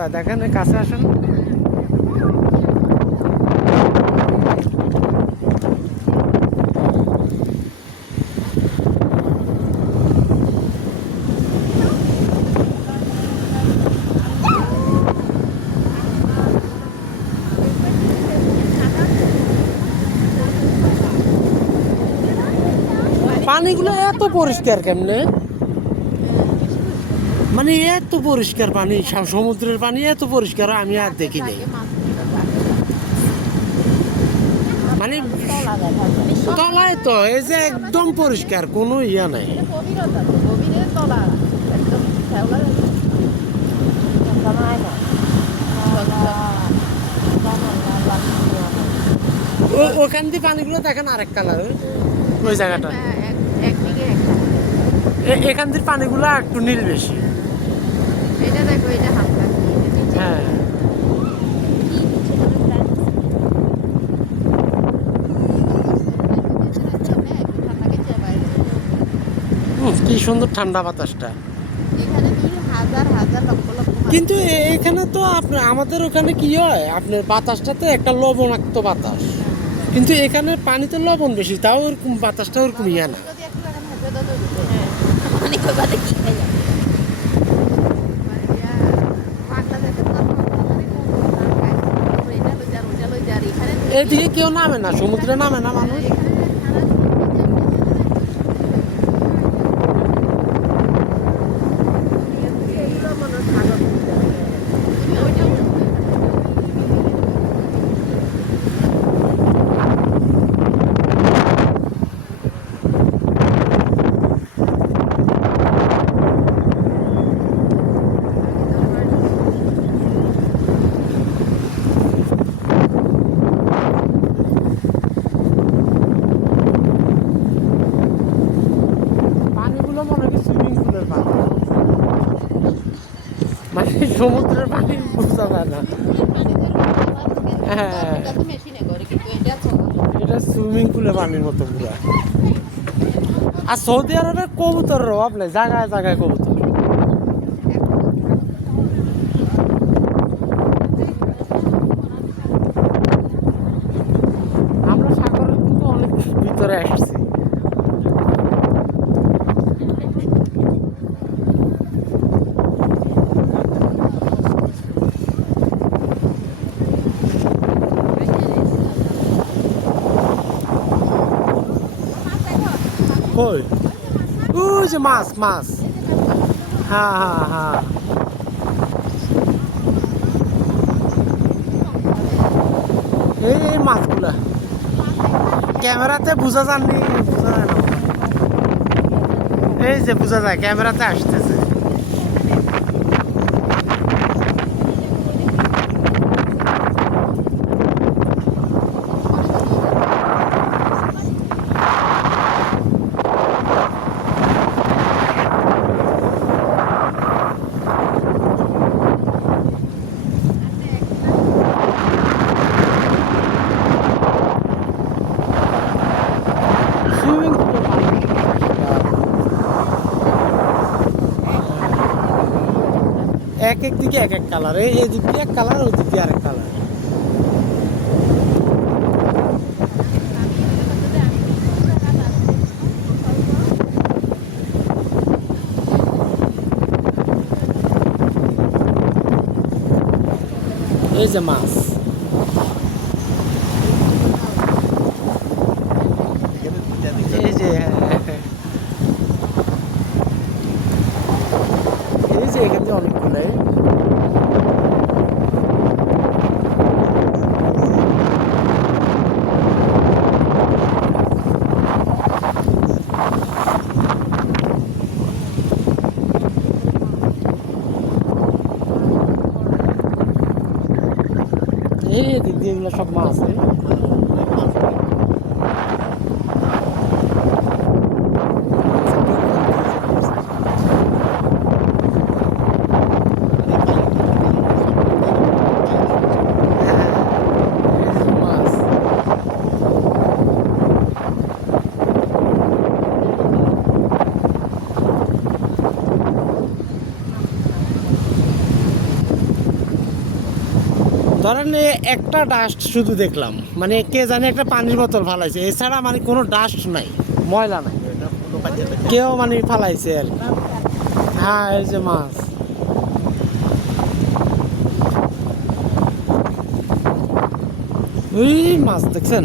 যায়, দেখেন কাছে আসেন। পানিগুলো এত পরিষ্কার কেমনে? মানে এত পরিষ্কার পানি, সমুদ্রের পানি এত পরিষ্কার আমি আর দেখি নাই। মানে তলায় তো এই যে একদম পরিষ্কার, কোনো ইয়া নাই। ওখান দিয়ে পানিগুলো দেখেন আরেক কালার, ওই জায়গাটা এখান দিয়ে পানিগুলো একটু নীল বেশি। হ্যাঁ, কি সুন্দর ঠান্ডা বাতাসটা। কিন্তু এখানে তো আপনার আমাদের ওখানে কি হয়, আপনার বাতাসটা তো একটা লবণাক্ত বাতাস, কিন্তু এখানে পানিতে লবণ বেশি, তাও ওরকম বাতাসটা ওরকম ইয়া না। এদিকে কেউ নামে না, সমুদ্রে নামে না মানুষ। পানিগুলো মনে হয় সুইমিং পুলের পানি, মানে সমুদ্রের পানি বোঝা যায় না। হ্যাঁ, এটা সুইমিং পুলের পানির মতো পুরা। আর সৌদি আরবে কবুতরের অভাব নেই, জায়গায় জায়গায় কবুতর। আমরা সাগরের কিন্তু অনেক ভিতরে আসছি। কই ওই যে মাছ মাছ, হ্যাঁ হ্যাঁ হ্যাঁ, এই মাছগুলা ক্যামেরাতে বোঝা যায়নি, বোঝা যায় না। এই যে বোঝা যায় ক্যামেরাতে আসতেছে। সুইমিং পুলের পানি এক এক দিকে এক এক কালার, এই দিক দিয়ে এক কালার, ওই দিক দিয়ে আরেক কালার। এই যে মাছ, এই যে এই যে এখান থেকে অনেকগুলো। এই দিক দিয়ে এগুলো সব মাছ। ধরেন একটা ডাস্ট শুধু দেখলাম, মানে কে জানে একটা পানির বোতল ফালাইছে, এছাড়া মানে কোনো ডাস্ট নাই, ময়লা নাই, কেউ মানে ফালাইছে আর কি। হ্যাঁ, এই যে মাছ, ওই মাছ দেখছেন।